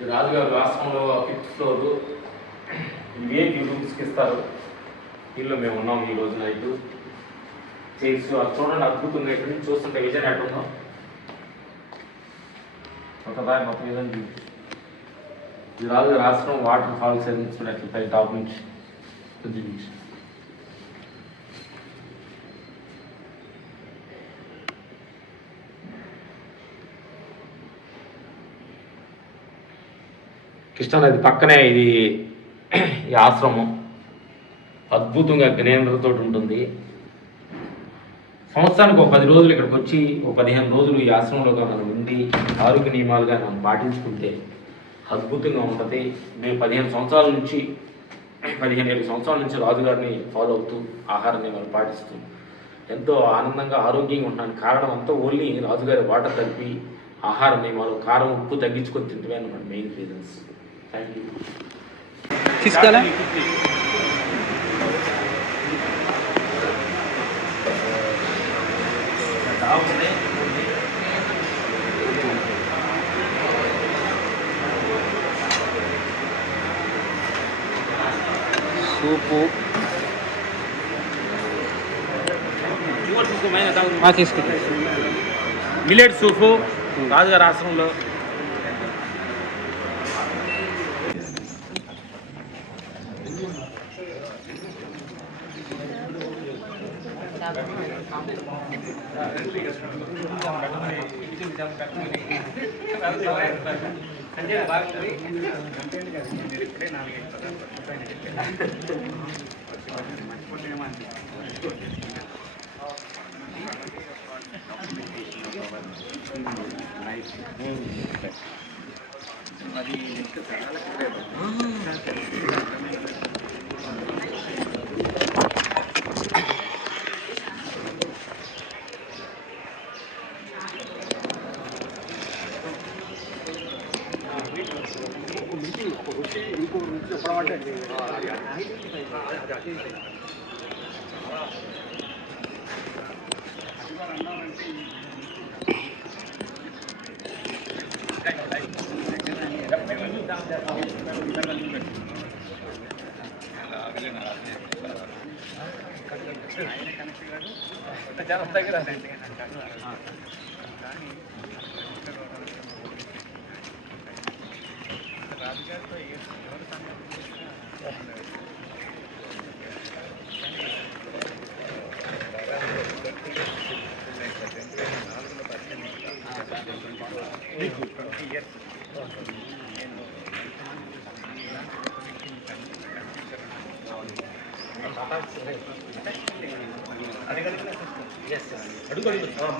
ఈ రాజుగారు రాష్ట్రంలో 5th ఫ్లోర్ విఐపీ రూమ్స్కి ఇస్తారు. వీళ్ళు మేము ఉన్నాం ఈ రోజు నైట్ చైర్స్ చూడండి, అద్భుతంగా ఇక్కడ నుంచి చూస్తుంటే విజయన్ ఎట్లా ఉందో ఒకదారి మొత్తం విధంగా ఈ రాజుగారు రాష్ట్రం వాటర్ ఫాల్స్ చూడండి ఎట్లా టాప్ నుంచి కొద్ది నుంచి కృష్ణానది పక్కనే ఇది ఈ ఆశ్రమం అద్భుతంగా జ్ఞానంతో ఉంటుంది. సంవత్సరానికి ఒక 10 రోజులు ఇక్కడికి వచ్చి ఒక 15 రోజులు ఈ ఆశ్రమంలోగా మనం ఉండి ఆరోగ్య నియమాలుగా మనం పాటించుకుంటే అద్భుతంగా ఉంటుంది. మేము 15 సంవత్సరాల నుంచి 15 సంవత్సరాల నుంచి రాజుగారిని ఫాలో అవుతూ ఆహార నియమాలు పాటిస్తూ ఎంతో ఆనందంగా ఆరోగ్యంగా ఉండడానికి కారణం అంతా ఓన్లీ రాజుగారి వాటర్ తగ్గి ఆహార నియమాలు కారం ఉప్పు తగ్గించుకొని తింటమే అన్నమాట మెయిన్ రీజన్స్. Thank you. తీసుకోవాలా సూపు తీసుకుంటా. మిల్లెట్ సూపు రాజుగారి ఆశ్రమంలో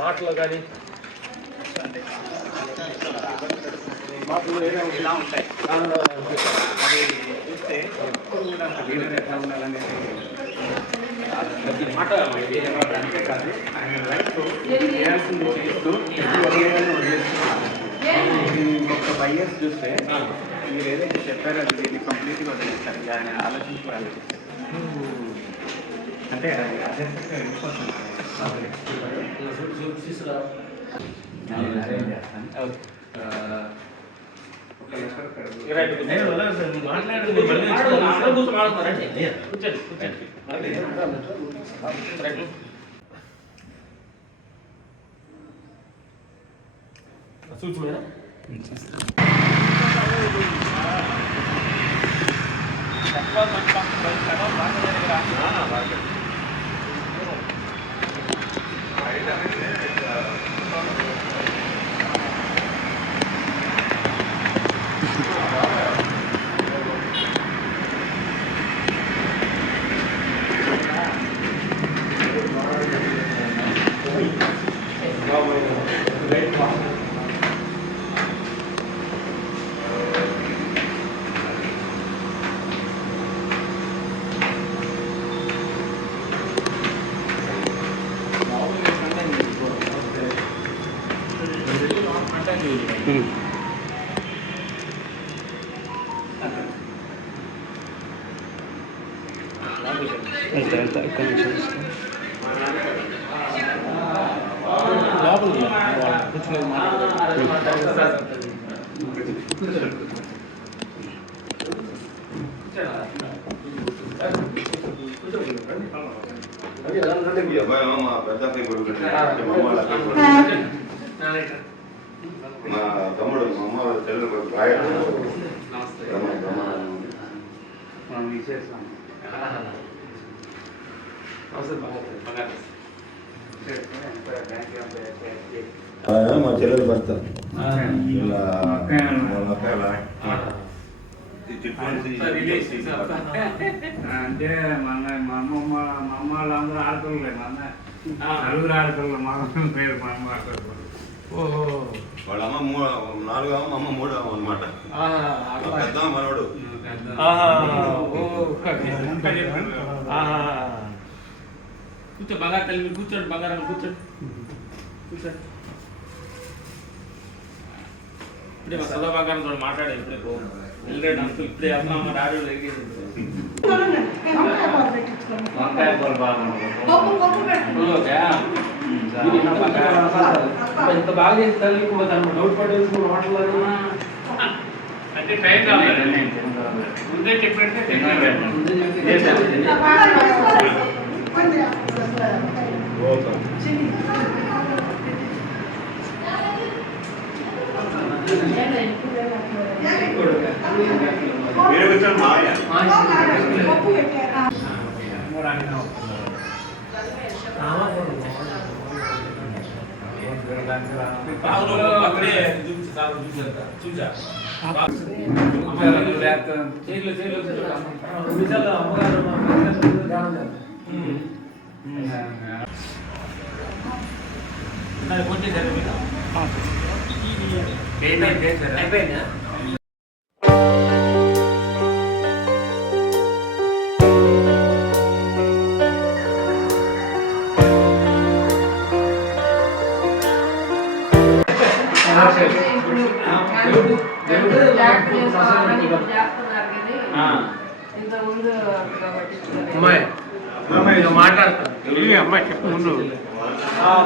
మాటలు కానీ ఇలా ఉంటాయి. అది చూస్తే లీడర్ ఎట్లా ఉండాలనేది మాట అంతే కాదు. ఆయన లైఫ్ చేయాల్సింది చేస్తూ వదిలేస్తున్నాను. ఇంకొక 5 years చూస్తే మీరు ఏదైతే చెప్పారో అది దీన్ని కంప్లీట్గా వదిలేస్తారు. ఆయన ఆలోచించుకోవాలి అంటే అది అదే సూచన ఎంత ఇక్కడ నుంచి లోపల కూర్చునేది మాట్లాడుతుంది. ఈ అబ్బాయి ఏమో మా పెద్ద అబ్బాయి కొడుకు, మా వాళ్ళ అబ్బాయి కొడుకు. మా తమ్ముడు మా అమ్మ వాళ్ళ చెల్లెలు కొడుకు రాయడు. మా చెల్లెలు భర్త అంటే మన మా అమ్మ వాళ్ళందరూ ఆడపిల్లలే, మన నలుగురు ఆడపిల్లలు, మా పేరు మా అమ్మ ఆడపిల్లలు. ఓహో, వాళ్ళ అమ్మ 4 మా అమ్మ 3 అనమాట. పెద్ద మనోడు. కూర్చో బంగారు తల్లి, మీరు కూర్చోండి, బంగారం కూర్చోండి, కూర్చోండి. ఇప్పుడే మా సదా బంగారం కూడా మాట్లాడారు. ఇప్పుడే వెళ్ళాడు అంకుల్, ఇప్పుడే అమ్మ డాడీ వంకాయ కూర ఇంత బాగా చేసి తల్లి డౌట్ పడేసి హోటల్ అంటే టైం కావాలి, ముందే చెప్పంటే అయిపోయిందా? అమ్మాయి మాట్లాడతా, అమ్మాయి చెప్పు ముందు.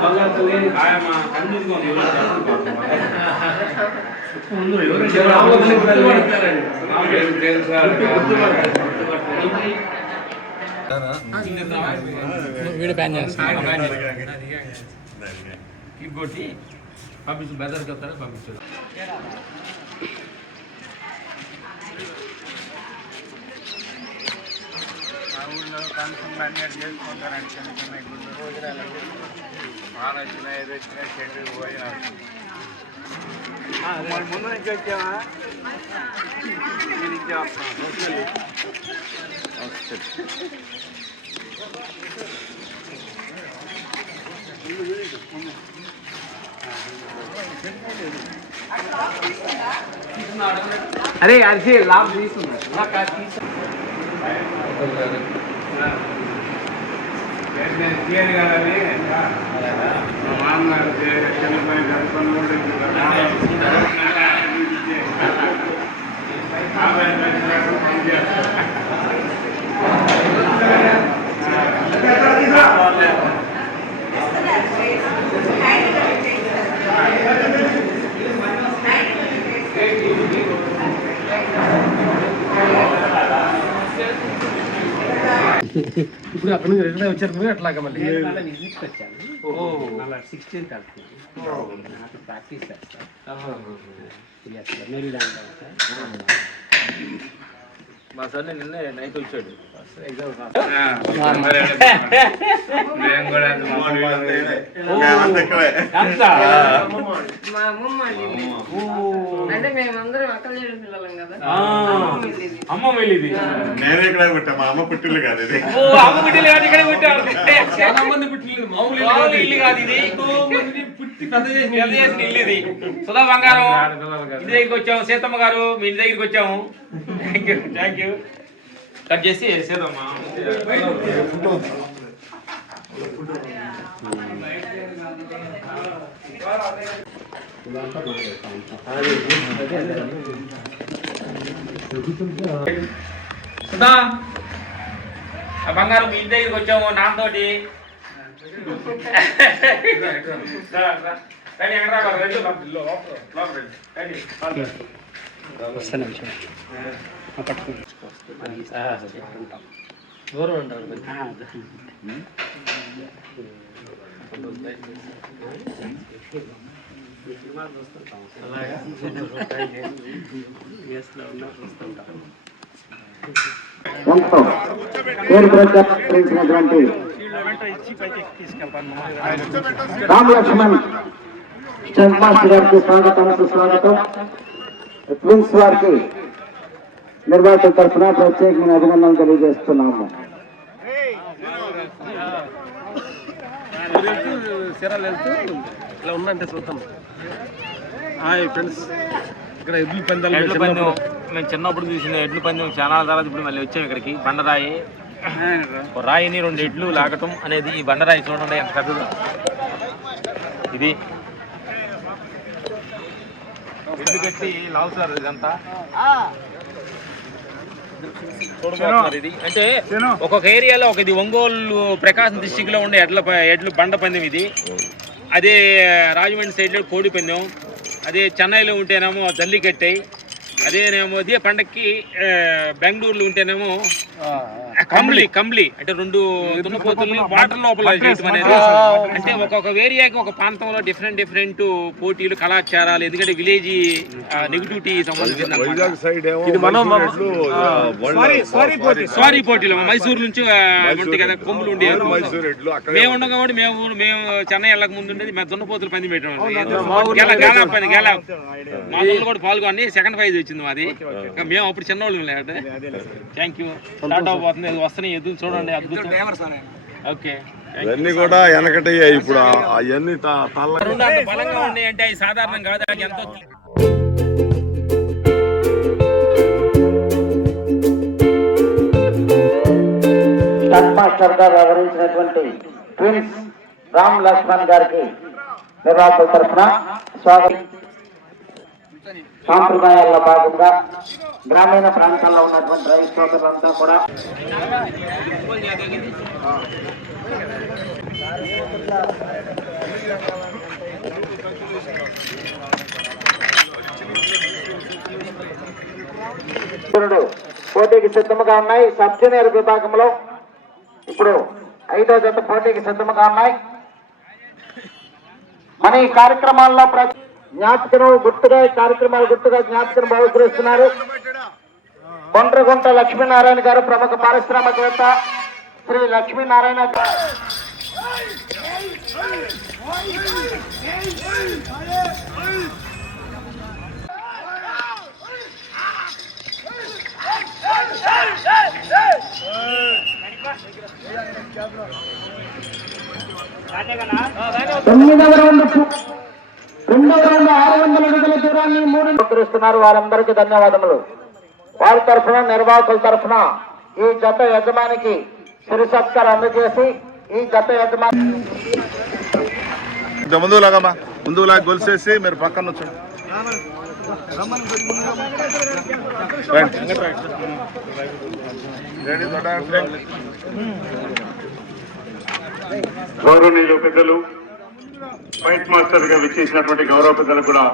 బంగారు తల్లి ముందు వీడియో బ్యాన్ చేస్తాను. ఇంకోటి పంపించు, బెదర్కి వస్తారా పంపించు. ఊళ్ళో కనుక్కుంటే అన్నీ చేసుకుంటారండి, చిన్న చిన్న గుళ్ళు వాన వచ్చినా ఏదో వచ్చినా చెట్టు పోయినారు. ముందు నుంచి వచ్చావా? నుంచి వస్తాను. అరే అరిసి లాభం తీసుకున్నా తీయను కదండి, మా మామగారు చిన్న పని జరుపుకొని కూడా ఇప్పుడు అక్కడ నుంచి రిటర్న్ వచ్చారు అట్లాగా మళ్ళీ విజిట్కి వచ్చాను. 16th నాకు ప్రాక్టీస్ చేస్తాను. మా సార్ నిన్నే నైట్ వచ్చాడు ఎగ్జామ్ మా అమ్మమ్మ అంటే మేమందరం అక్కల పిల్లలం కదా. అమ్మ వెళ్ళింది, నేను ఇక్కడ పుట్టా, మా అమ్మ పుట్టిల్లు కాదు ఇది. అమ్మ పుట్టిల్లు కాదు, ఇక్కడ పుట్టాడు. చాలా మంది పుట్టిల్లు, మామూలు ఇల్లు కాదు ఇది. పుట్టి పెద్ద చేసిన ఇల్లు ఇది. సుధా బంగారం ఇంటి దగ్గరికి వచ్చాము. సీతమ్మ గారు మీ ఇంటి దగ్గరికి వచ్చాము. Thank you. కట్ చేసి సీతమ్మ సుధా బంగారం మీ ఇంటి దగ్గరికి వచ్చాము నాతోటి. వస్తాను పట్టుకుంటాం. దూరం ఉంటారు పేరు ప్రకటించినటువంటి రామ్ లక్ష్మణ్ స్టంట్ మాస్టర్ గారికి స్వాగతం సుస్వాగతం. ట్విన్స్ వారికి నిర్వాహకుల తరఫున ప్రత్యేకమైన అభినందనలు తెలియజేస్తున్నాము. చీరాలు వెళ్తూ ఇలా ఉందంటే చూద్దాం. హాయ్ ఫ్రెండ్స్, ఇక్కడ ఎడ్లు పందాలు మేము చిన్నప్పుడు చూసిన ఎడ్లు పందెం చాలా తర్వాత ఇప్పుడు మళ్ళీ వచ్చాము ఇక్కడికి. బండరాయి రాయిని 2 ఎడ్లు లాగటం అనేది ఈ బండరాయి చూడండి ఎంత పెద్దది. ఇది ఎడ్లు కట్టి లాగుతారు ఇదంతా చూడబోతున్నారు. ఇది అంటే ఒక్కొక్క ఏరియాలో ఒక ఇది ఒంగోలు ప్రకాశం డిస్టిక్ లో ఉండే ఎడ్లు బండ పందెం ఇది. అదే రాజమండ్రి సైడ్లో కోడి పందెం, అదే చెన్నైలో ఉంటేనేమో జల్లికట్టాయి, అదేనేమో అదే పండక్కి బెంగళూరులో ఉంటేనేమో కంబ్లీ అంటే 2 దున్నపోతుల్ని వాటర్ లోపల చేయటం అనేది. అంటే ఒక్కొక్క ఏరియాకి ఒక ప్రాంతంలో డిఫరెంట్ పోటీలు కళాచారాలు, ఎందుకంటే విలేజ్ నెగిటివిటీ సంబంధించింది. స్వారీ పోటీలు మైసూరు నుంచి ఉంటాయి కదా కొమ్ములు ఉండే. మేము ఉండగా కూడా మేము చెన్నై వెళ్ళక ముందు ఉండేది మేము దున్నపోతులు పంది పెట్టాం. గెలా మా ఊళ్ళు కూడా పాల్గొని సెకండ్ ప్రైజ్ వచ్చింది మాది. మేము అప్పుడు చిన్నవాళ్ళు లేదంటే. Thank you. స్టార్ట్ అవబోతుంది, వస్తున్నాయి ఎదురు చూడండి అద్భుతం. ఓకే, ఇవన్నీ కూడా వెనకటి ఇప్పుడు అవన్నీ బలంగా ఉన్నాయి అంటే అవి సాధారణం కాదు. అది ఎంతో స్టంట్ మాస్టర్ గా వ్యవహరించినటువంటి ట్విన్స్ రామ్ లక్ష్మణ్ గారికి నిర్వాహకుల తరఫున స్వాగతం. సాంప్రదాయాల్లో భాగంగా గ్రామీణ ప్రాంతాల్లో ఉన్నటువంటి రైతు సోదరులంతా కూడా పోటీకి సిద్ధముగా ఉన్నాయి. సబ్ జూనియర్ విభాగంలో ఇప్పుడు 5వ జత పోటీకి సిద్ధముగా ఉన్నాయి. మన ఈ కార్యక్రమాల్లో జ్ఞాపికను గుర్తుగా ఈ కార్యక్రమాలు గుర్తుగా జ్ఞాపికను బహుకరిస్తున్నారు. కొండ్రగుంట లక్ష్మీనారాయణ గారు, ప్రముఖ పారిశ్రామికవేత్త శ్రీ లక్ష్మీనారాయణ. రెండవ రౌండ్ 600 అడుగుల దూరాన్ని 3 ఉత్తరిస్తున్నారు. వారందరికీ ధన్యవాదములు. వారి తరఫున నిర్వాహకుల తరఫున ఈ జత యజమానికి చిరు సత్కారం అందజేసి ఈ జత యజమాని ముందులాగా గొలిసేసి మీరు పక్కన వచ్చండి. గౌరవనీయులు పెద్దలు, ఫైట్ మాస్టర్ గా విచ్చేసినటువంటి గౌరవ పెద్దలు కూడా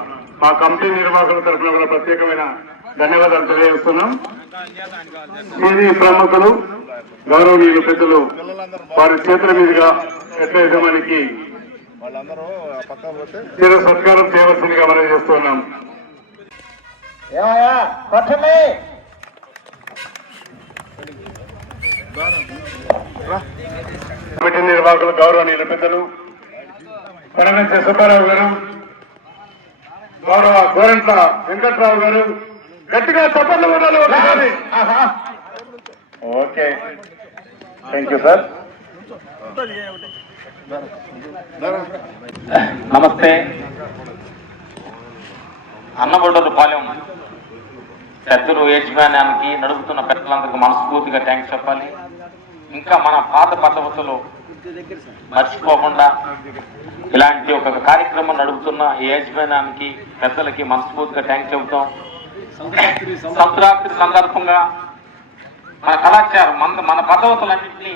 మా కమిటీ నిర్వాహకుల తరఫున కూడా ప్రత్యేకమైన ధన్యవాదాలు తెలియజేస్తున్నాం. సీనియర్ ప్రముఖులు గౌరవనీయులు పెద్దలు వారి చేతుల మీదుగా ఎట్ల యజమానికి చిర సత్కారం చేయవలసిందిగా మనం చేస్తున్నాం. కమిటీ నిర్వాహకులు గౌరవనీయులు పెద్దలు పరమేశ్వర సుబ్బారావు గారు, గౌరవ గోరంట్ల వెంకట్రావు గారు, గట్టిగా చప్పట్లు కొట్టాలి. Okay, thank you sir. నమస్తే. అన్నబొడ్డూరు పాలెం పెద్దలు యజమానానికి నడుపుతున్న పెద్దలందరికీ మనస్ఫూర్తిగా థ్యాంక్స్ చెప్పాలి. ఇంకా మన పాత పద్ధతులు మర్చిపోకుండా ఇలాంటి ఒక కార్యక్రమం నడుపుతున్న యజమానానికి పెద్దలకి మనస్ఫూర్తిగా థ్యాంక్స్ చెబుతాం. సంక్రాంతి సందర్భంగా మన కళాచారం మన పద్ధతులన్నింటినీ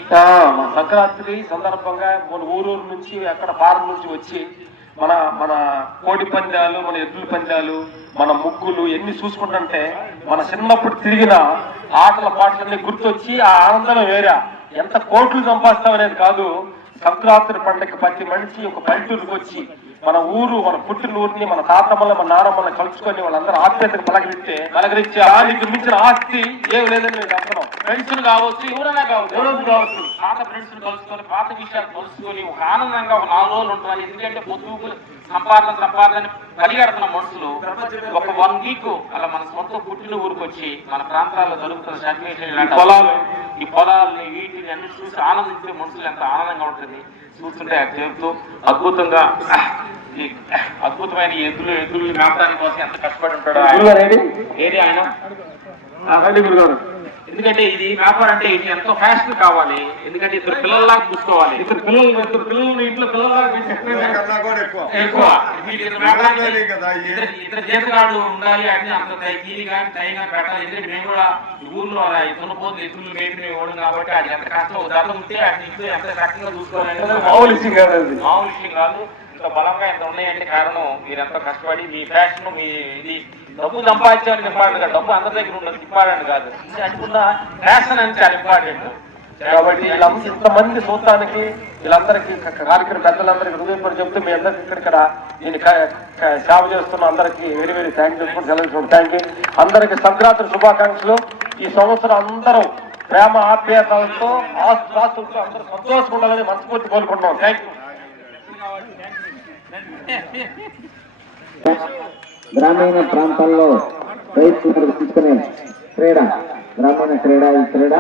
సంక్రాంతి సందర్భంగా మన ఊరూరు నుంచి అక్కడ ఫారం నుంచి వచ్చి మన కోడి పందాలు, మన ఎద్దుల పందాలు, మన ముగ్గులు ఎన్ని చూసుకుంటుంటే మన చిన్నప్పుడు తిరిగిన ఆటల పాటలన్నీ గుర్తొచ్చి ఆ ఆనందమే వేరే. ఎంత కోట్లు సంపాదిస్తామనేది కాదు, సంక్రాంతి పండుగ ప్రతి మనిషి ఒక పల్లెటూరుకి వచ్చి మన ఊరు, మన పుట్టిన ఊరిని, మన తాతమ్మల్ని, మన నానమ్మల్ని కలుసుకొని వాళ్ళందరూ ఆత్మీయతకు పలకరించి నీకు మించిన ఆస్తి ఏమి లేదని నేను చెప్తున్నాం. ఫ్రెండ్స్ కావచ్చు, ఎవరైనా కావచ్చు, పాత ఫ్రెండ్స్ కలుసుకొని పాత విషయాలు కలుసుకొని ఒక ఆనందంగా ఒక 4 రోజులు ఉంటారు. ఎందుకంటే పొద్దుగులు సంపాదన పరిగెడుతున్న మనుషులు ఒక 1 వీక్ అలా మన సొంత పుట్టిన ఊరికి వచ్చి మన ప్రాంతాల్లో జరుగుతున్న సన్నివేశాలు ఇలాంటి ఈ పొలాలని వీటిని అన్ని చూసి ఆనందించే మనుషులు ఎంత ఆనందంగా ఉంటుంది చూస్తుంటే. చెబుతూ అద్భుతంగా ఈ అద్భుతమైన ఎద్దులు మేపడానికి కోసం ఎంత కష్టపడి ఉంటాడు ఏది ఆయన. ఎందుకంటే ఇది వ్యాపారం అంటే ఇది ఎంతో ఫ్యాషన్ కావాలి. ఎందుకంటే ఇద్దరు పిల్లల్లాగా చూసుకోవాలి. ఇద్దరు పిల్లలు ఇంట్లో పిల్లల్లాగా ఎక్కువ ఇద్దరు జీతగాడు ఉండాలి అంటే అంత కీలిగా టైంగా పెట్టాలి. ఎందుకంటే మేము కూడా ఊర్లో తున్నపోతుంది ఎద్దులు మేపి ఇవ్వడం కాబట్టి అది ఎంత కష్టం ధర ఉంటే అది ఇంట్లో ఎంత కష్టంగా చూసుకోవాలి. మామూలు విషయం కాదు. ఇంత బలంగా ఎంత ఉన్నాయంటే కారణం మీరెంతో కష్టపడి మీ ఫ్యాషన్ మీ ఇది డబ్బు సంపాదించాలని ఇంపార్టెంట్ కాదు, డబ్బు అందరి దగ్గర ఉండదు ఇంపార్టెంట్ కాదు, అనుకున్న ఫ్యాషన్ అని చాలా ఇంపార్టెంట్. కాబట్టి ఇంతమంది చూడటానికి వీళ్ళందరికీ కార్యక్రమ పెద్దలందరికీ హృదయపడి చెప్తూ మీ అందరికీ ఇక్కడ నేను సేవ చేస్తున్న అందరికీ very very thank you. Thank you అందరికీ సంక్రాంతి శుభాకాంక్షలు. ఈ సంవత్సరం అందరూ ప్రేమ ఆప్యాయతలతో ఆస్తులతో అందరూ సంతోషంగా ఉండాలని మనస్ఫూర్తి కోరుకుంటున్నాం. Thank you. గ్రామీణ ప్రాంతాల్లో రైతులు తీసుకునే క్రీడ, గ్రామీణ క్రీడ ఈ క్రీడ